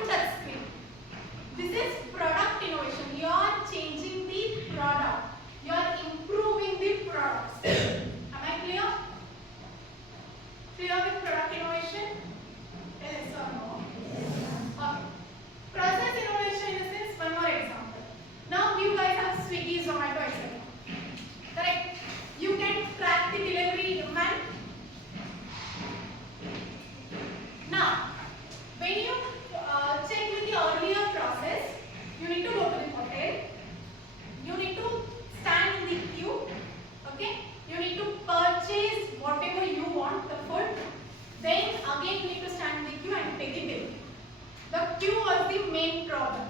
to touch screen. This is product innovation. You are changing the product. You are improving the products. Am I clear? Clear with product innovation? Yes or no? Okay. Process innovation in the sense, one more example. Now you guys have Swiggy, Zomato, etc. Correct? You can track the delivery demand. Now, when you check with the earlier process, you need to go to the hotel. You need to stand in the queue. Okay? You need to purchase whatever you want, the food. Then again you need to stand in the queue and pay the bill. The queue was the main problem.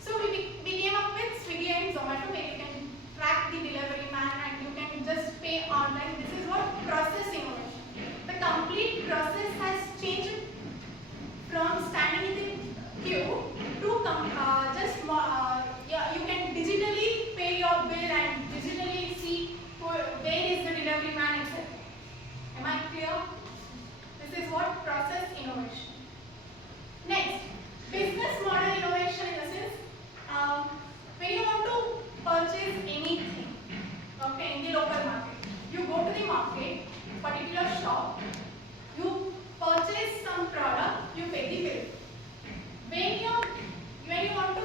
So we came up with Swiggy and Zomato where you can track the delivery man and you can just pay online. This is what process innovation. The complete process has changed from standing in the queue to you can digitally pay your bill and digitally see where is the delivery man, etc. Am I clear? This is what process innovation. Next, business model innovation in the sense when you want to purchase anything, okay, in the local market, you go to the market, particular shop, you purchase some product, you pay the bill. When you want to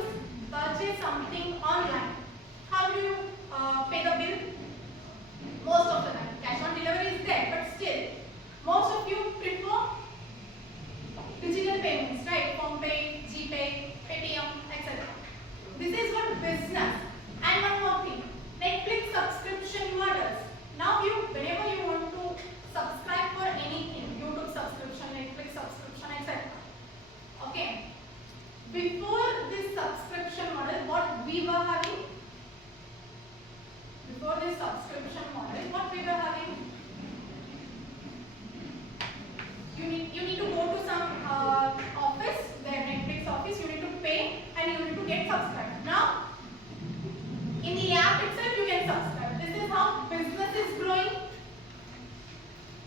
purchase something online, how do you pay the bill? Most of the time, cash on delivery is there, but still, most of you prefer digital payments, right? PhonePe, GPay, Paytm, etc. This is what business. And one more thing, Netflix subscription models. Now whenever you want to subscribe for anything, YouTube subscription, Netflix subscription, etc. Okay. Before this subscription model, what we were having? Before this subscription model, what we were having? You need to go to some office, their Netflix office, you need to pay and you need to get subscribed. Now, in the app itself you can subscribe. This is how business is growing.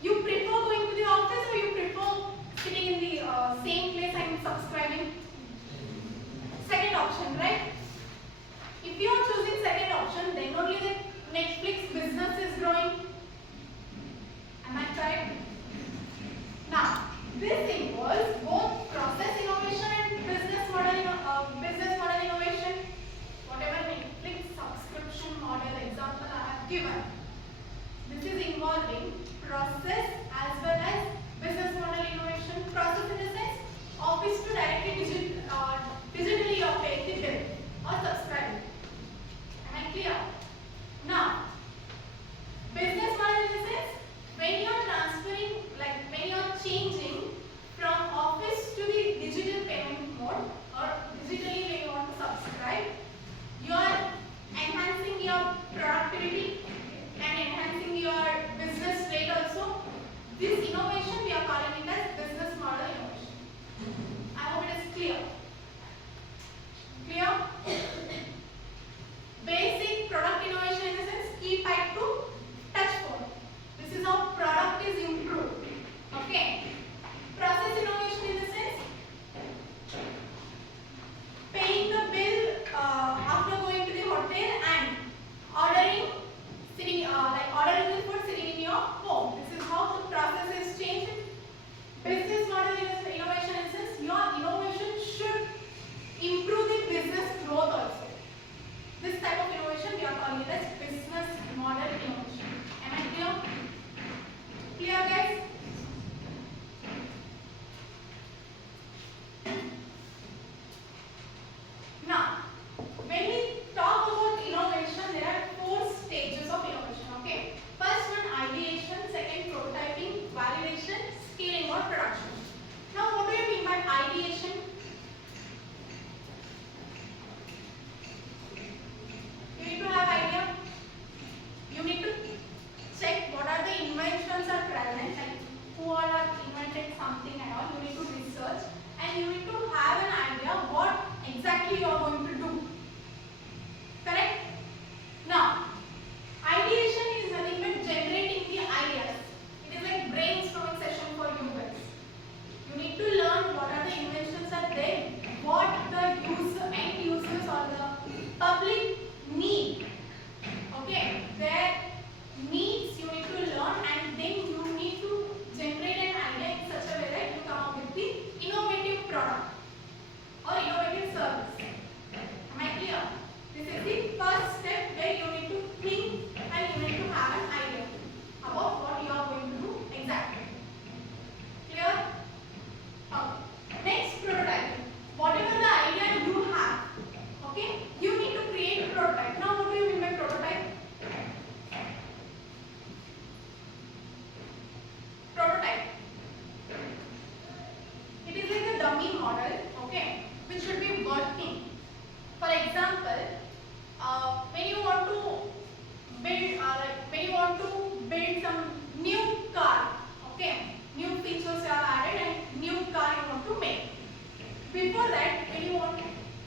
You prefer going to the office or you prefer sitting in the same place and subscribing?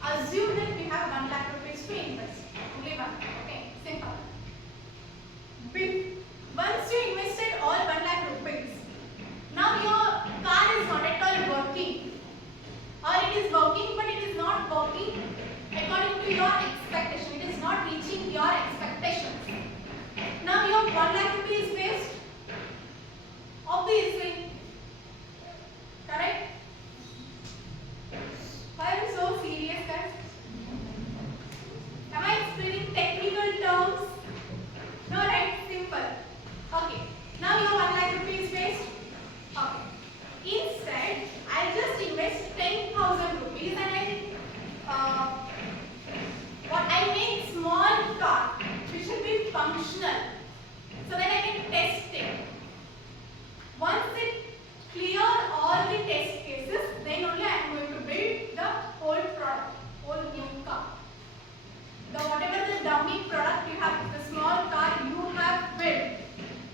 Assume that we have 1 lakh rupees to invest. Only one. Okay, simple. Once you invested all 1 lakh rupees, now your car is not at all working, or it is working but it is not working according to your expectation. It is not reaching your expectations. Now your 1 lakh rupees is waste. Obviously. Correct? Why are you so serious, guys? Am I explaining technical terms? No, right? Simple. Okay. Now your 1 lakh rupees waste. Okay. Instead, I'll just invest 10,000 rupees and I make small car which should be functional so that I can test it. Once it clear all the test cases, then only I am going to build the whole product, whole new car. Whatever the dummy product you have, the small car you have built,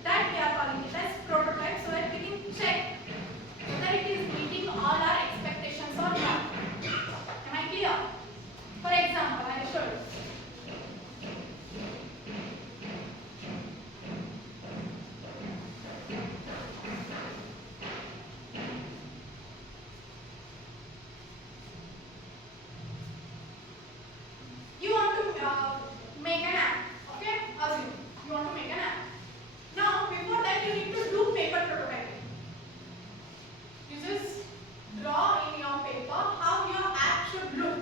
that we are calling it as prototype, so that we can check whether it is meeting all our expectations or not. Am I clear? For example, I will show you. You want to make an app, okay? Assume you want to make an app. Now, before that, you need to do paper prototyping. You just draw in your paper how your app should look.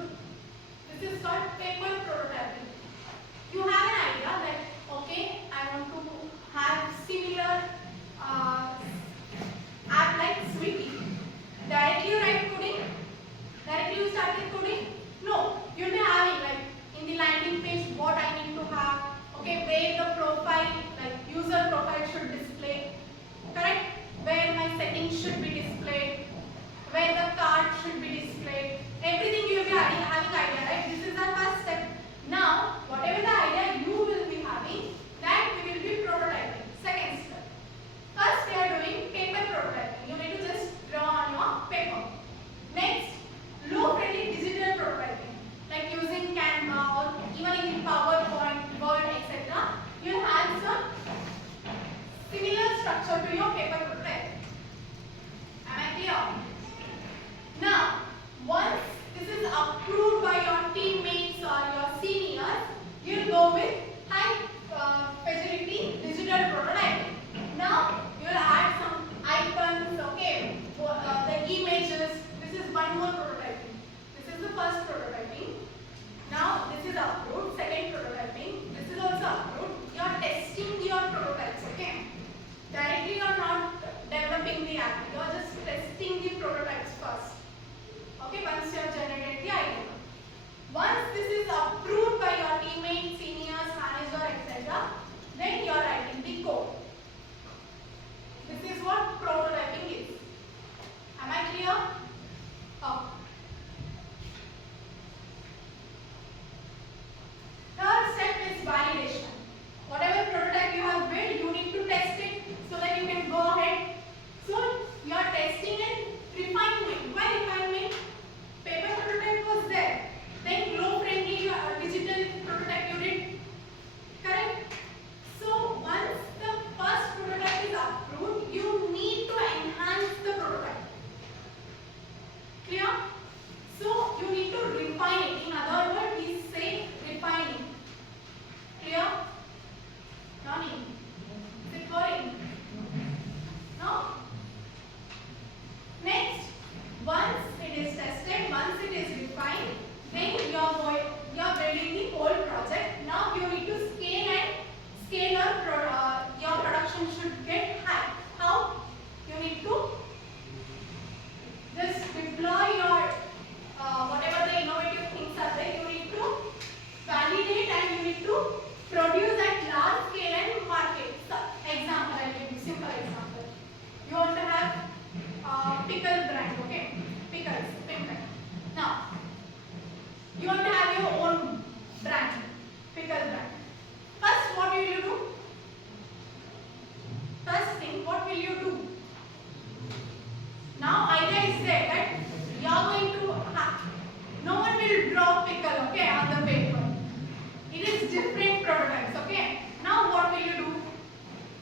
This is called paper prototyping. You have an idea that, okay, I want to have similar app like Swiggy. Directly you write coding? Directly you start with coding? No, you'll be having like in the landing page what I need to have, okay, where the profile, like user profile should display, correct? Where my settings should be displayed, where the card should be displayed, everything you will be having idea, right? This is our first step. Now, whatever the idea you will be having, that we will be prototyping. Second step. First, we are doing paper prototyping. You need to just draw on your paper. Next, low-friendly digital prototyping, like using Canva or even in PowerPoint, Word, etc. You have some similar structure to your paper prototype. Am I clear? Now, will draw pickle, okay, on the paper. It is different prototypes, okay. Now what will you do?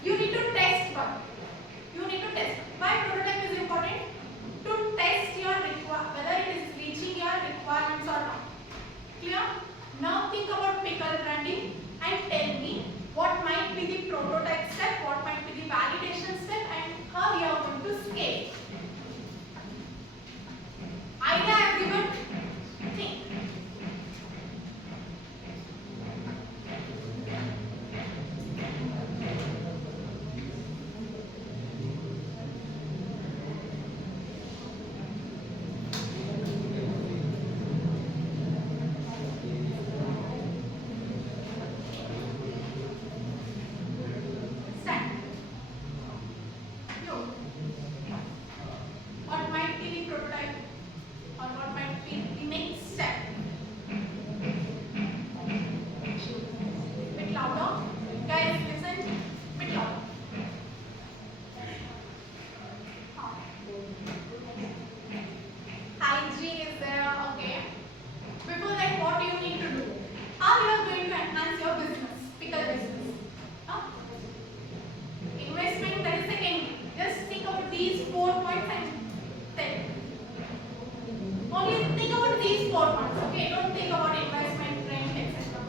You need to test one. You need to test. Why prototype is important? To test your whether it is reaching your requirements or not. Clear? Now think about pickle branding and tell me what might be the prototype step, what might be the validation step, and how you are going to scale. Idea I have given. Think. What might be the prototype or what might be the next step? Bit louder. Guys, listen. Bit louder. Hygiene is there, okay. Before that, what do you need to do? How you are going to enhance your business, pickle business? Huh? Investment, that is second. Just think about these 4 points and tell. Only think about these 4 points, okay? Don't think about investment, rent, etc.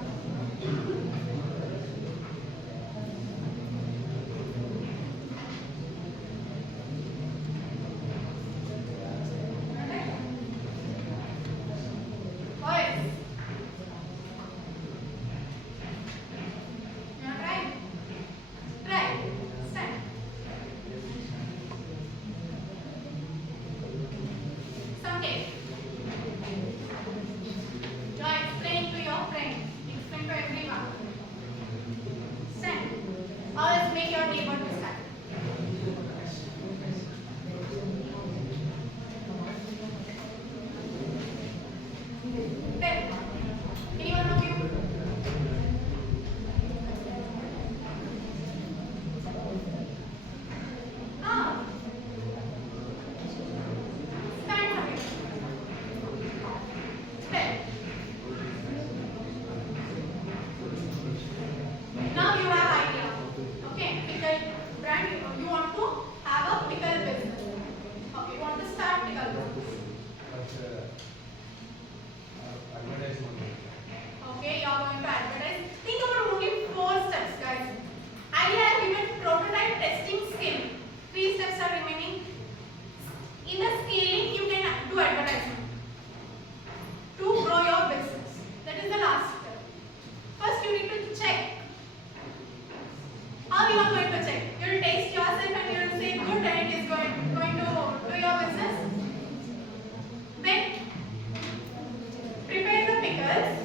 Boys, you are right. Right. Stand. Someday, you are explaining to your friend, explain to everyone. Stand. Always make your neighbor to stand. Tell. Anyone of you? Ah. Stand away. Tell. Now you have idea. Okay, pickle brand. You want to have a pickle business. Okay, you want to start pickle business. Okay, you are going to advertise. Think about only 4 steps, guys. Idea I have given prototype, testing, scaling. 3 steps are remaining. In the scaling, you can do advertisement to grow your business. That is the last step. First, you need to check. How you are going to check? You will taste yourself and you will say good and it is going to do your business. Then prepare the pickles,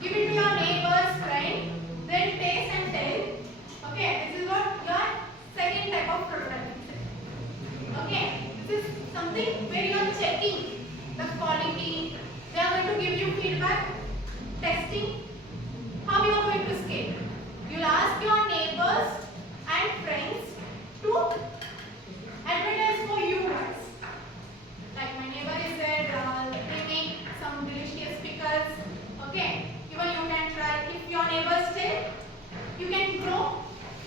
give it to your neighbor's friend, then taste and tell. Okay, this is what your second type of prototype is. Okay, this is something where you are checking the quality. They are going to give you feedback, testing. How you are going to scale? You will ask your neighbors and friends to advertise for you guys. Like my neighbor is there, they make some delicious pickles. Okay, even you can try. If your neighbors tell, you can grow.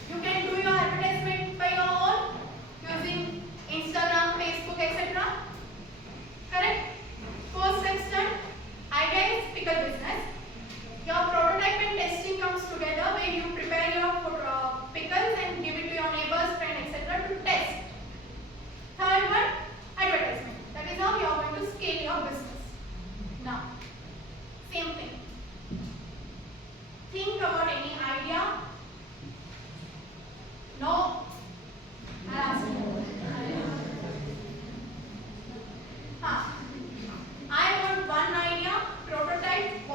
You can do your advertisement by your own using Instagram, Facebook, etc. Correct? 4 steps done. Idea is pickle business. Your prototype and testing comes together where you prepare your pickles and give it to your neighbors, friend, etc. to test. Third one, advertisement. That is how you are going to scale your business. Now, same thing. Think about any idea. No. I'll ask you. I want one idea, prototype,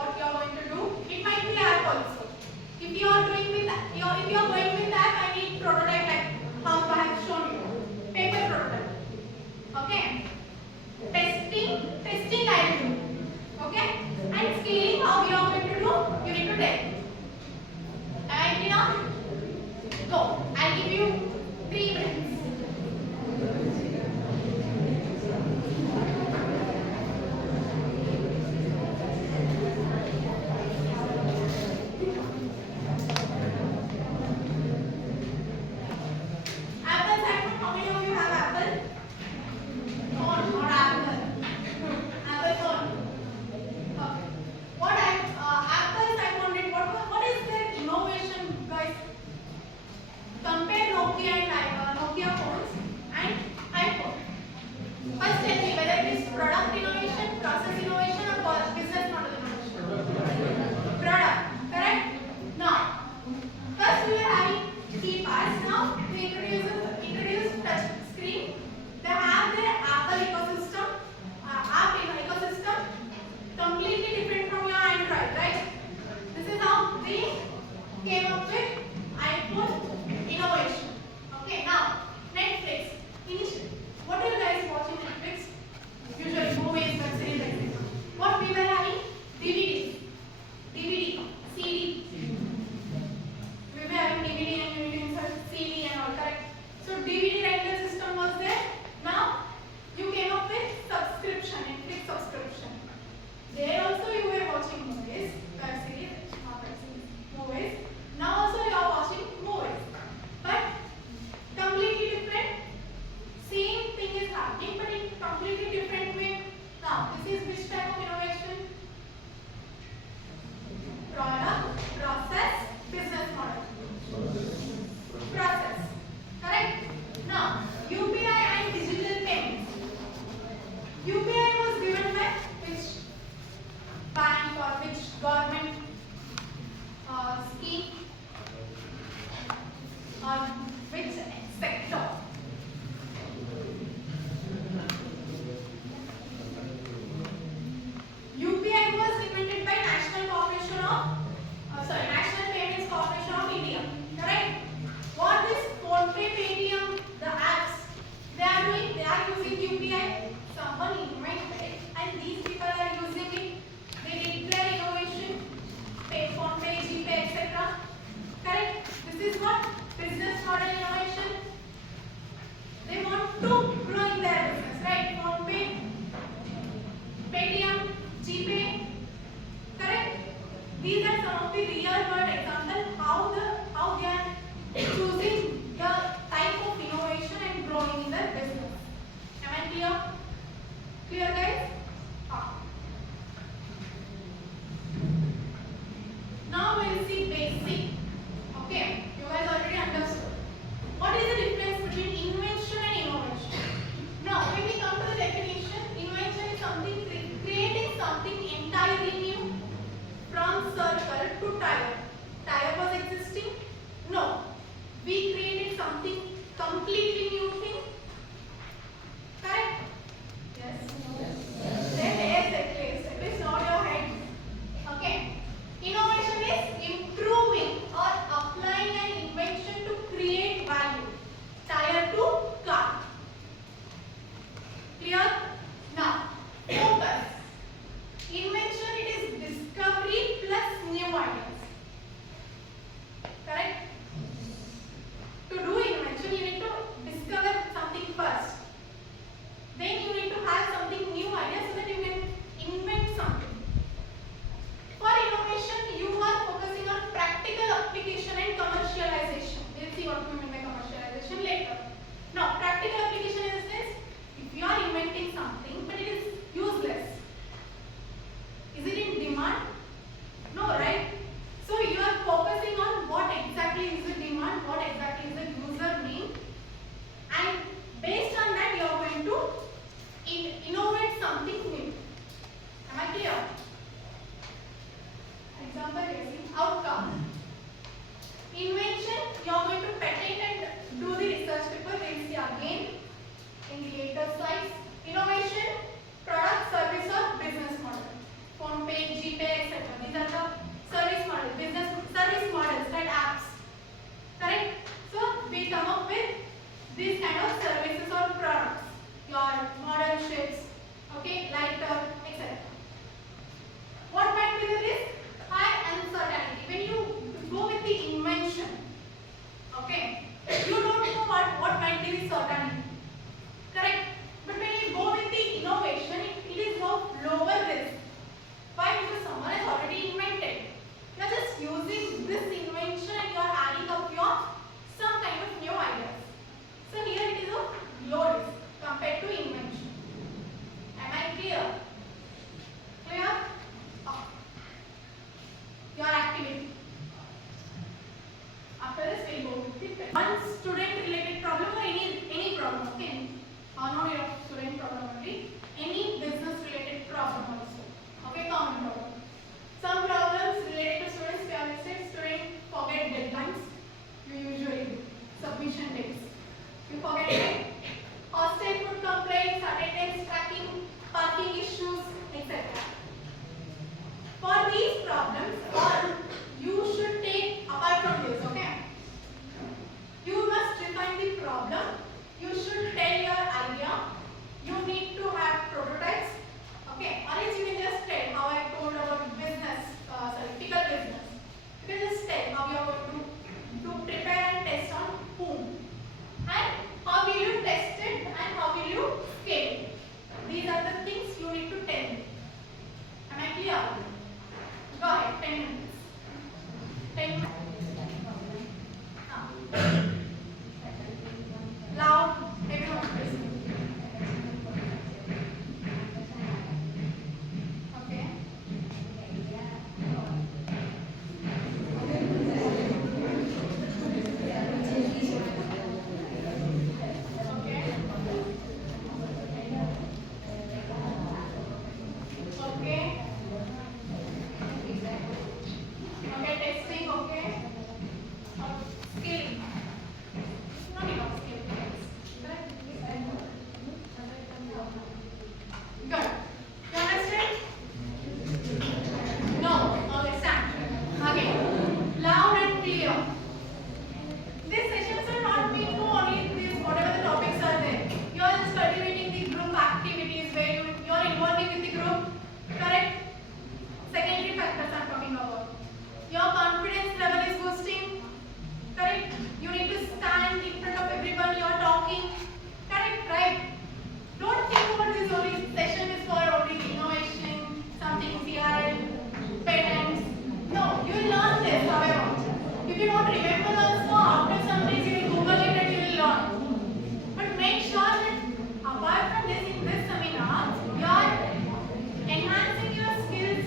government scheme or which sector? UPI was invented by National Payments Corporation of India. Correct? What is PhonePe, Paytm, the apps they are doing? They are using UPI. Someone invented, and these people are using it. They declare innovation. PhonePe, GPay, etc. Correct? This is what business model innovation. They want to grow in their business, right? PhonePe, Paytm, GPay, correct? These are some of the real world examples how they are choosing the type of innovation and growing in their business. Am I clear? Clear, guys? Now we will see basic. Okay, you guys already understood. What is the difference between invention and innovation? Now, when we come to the definition, invention is something creating something entirely new from circle to tire. Tire was existing? No. We created something completely new thing. Correct? Yes. Then yes, it is not your head. Okay. Innovation is improving or applying an invention to create value. Tire to car. Clear? Now, focus. Invention, it is discovery plus new ideas. Correct? To do invention, you need to discover something first. Then you need to have something new idea so that you can invent something. For innovation, you are focusing on practical application and commercialization. We'll see what we mean by commercialization later. Now, practical application is this: if you are inventing something but it is useless,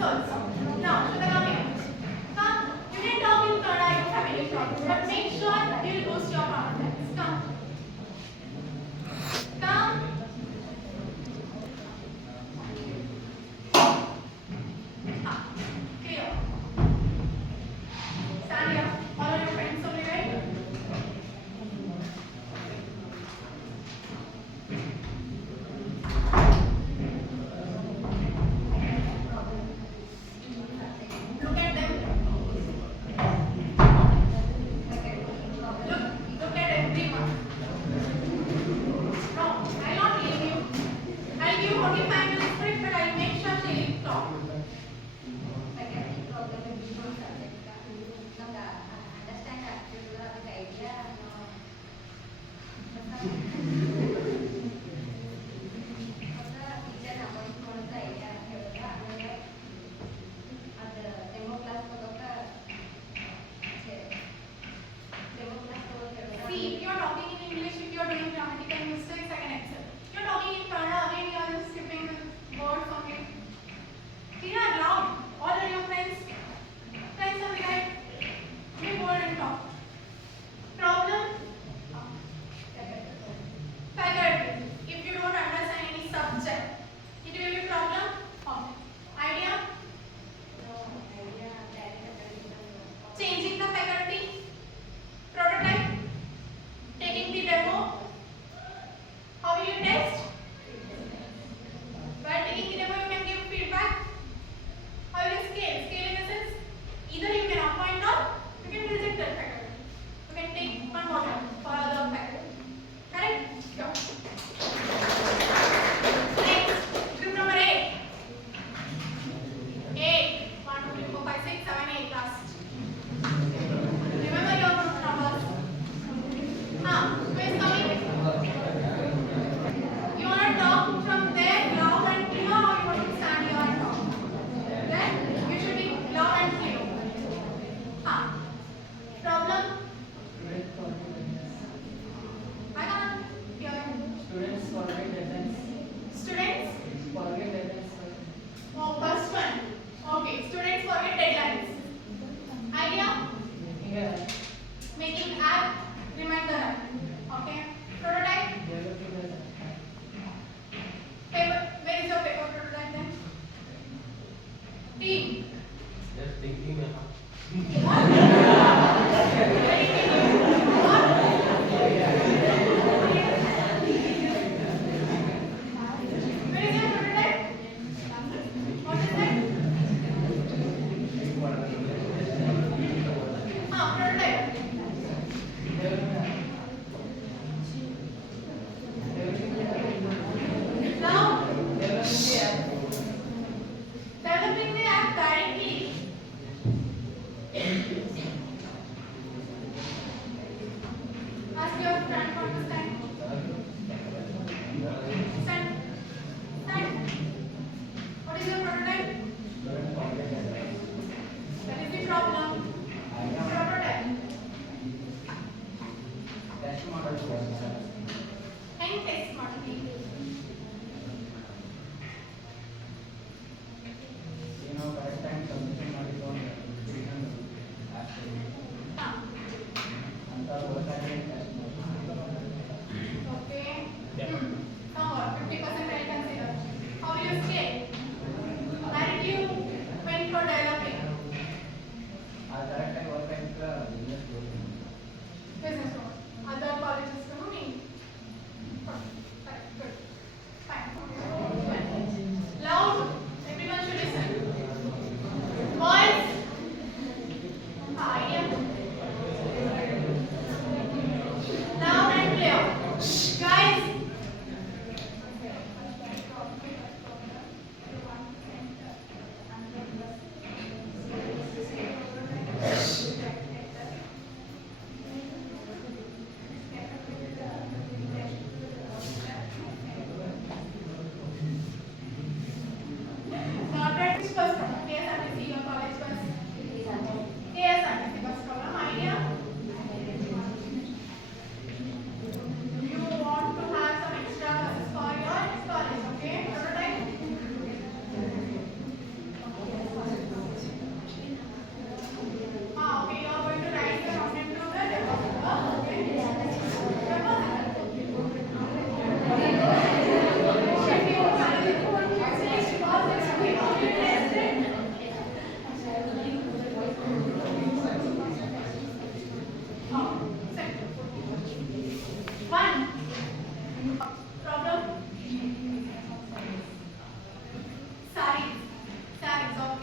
also. Now, Shweta, come here. Come. You can talk in Kannada, I don't have any problem. But make sure you'll boost your confidence. Come. Come. Clear. Stand here. All of your friends only, right? Look at them. Look at everyone. No, I'll not leave you. I'll give you 45 minutes break, but I'll make sure she'll talk. See, if you're talking in English, if you're doing grammatical mistakes, I can accept. If you're talking in Kannada, again you're just skipping the words only. Clear, loud. All are your friends. Friends on the right. We go and talk. Problem? Faculty. If you don't understand any subject, it will be problem. Idea? Changing the faculty. Prototype. Taking the demo. How will you test? While taking the demo, you can give feedback. How will you scale? Scale in the sense, either you can appoint or you can reject that faculty. You can take one more time for other faculty. Correct? Go. Next, group number 8. 8. 1, 2, 3, 4, 5, 6, 7, 8 last. Remember your group numbers. Who is coming? You want to talk from there, loud and clear, or you want to stand here and talk? Then you should be loud and clear. Problem? I can't hear you. Students forget attendance. Students? Forget attendance. Oh, first one. Okay, students forget deadlines. Idea? Making app, reminder app. Okay. Prototype? Developing the Paper. Where is your paper prototype then? Team. Just thinking What? What? Where is your prototype? What is that? Prototype. Now, developing the app directly.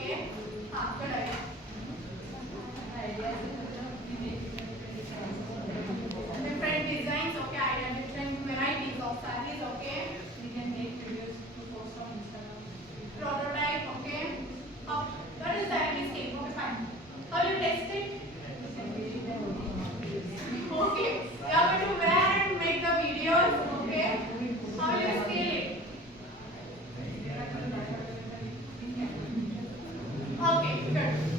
Okay. Good idea. Different designs, okay, idea, different varieties of sarees, okay. We can make videos to post on Instagram. Prototype, okay. That is the idea scheme, okay, fine. How you test it? We can make them Okay. You are going to wear and make the videos, okay. How you scale it? Okay, good.